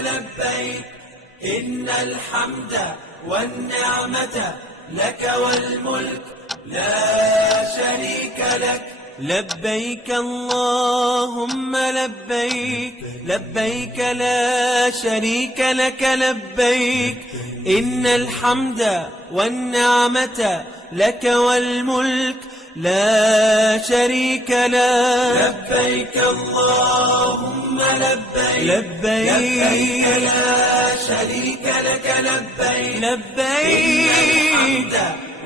لبيك إن الحمد والنعمة لك والملك لا شريك لك. لبيك اللهم لبيك، لبيك لا شريك لك. لبيك إن الحمد والنعمة لك والملك لا شريك لك. لبيك اللهم لبيك، لبيك لا شريك لك. لبيك لبيك إن الحمد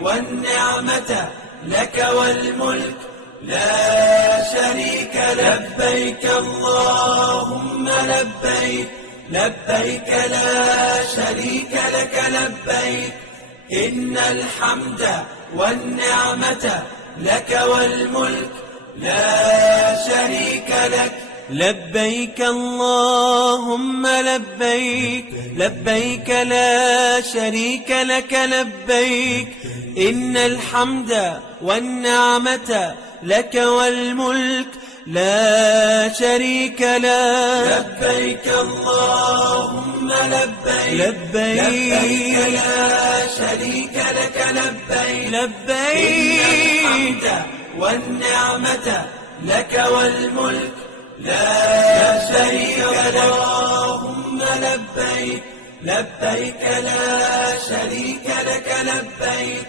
والنعمة لك والملك لا شريك لك. لبيك اللهم لبيك، لبيك لا شريك لك. لبيك إن الحمد والنعمة لك والملك لا شريك لك. لبيك اللهم لبيك، لبيك لا شريك لك. لبيك إن الحمد والنعمة لك والملك لا شريك لك. لبيك اللهم لبيك، لبيك لا شريك لك. لبيك لبيك إن الحمد والنعمة لك والملك لا شريك لك. اللهم لبيك، لبيك لا شريك لك. لبيك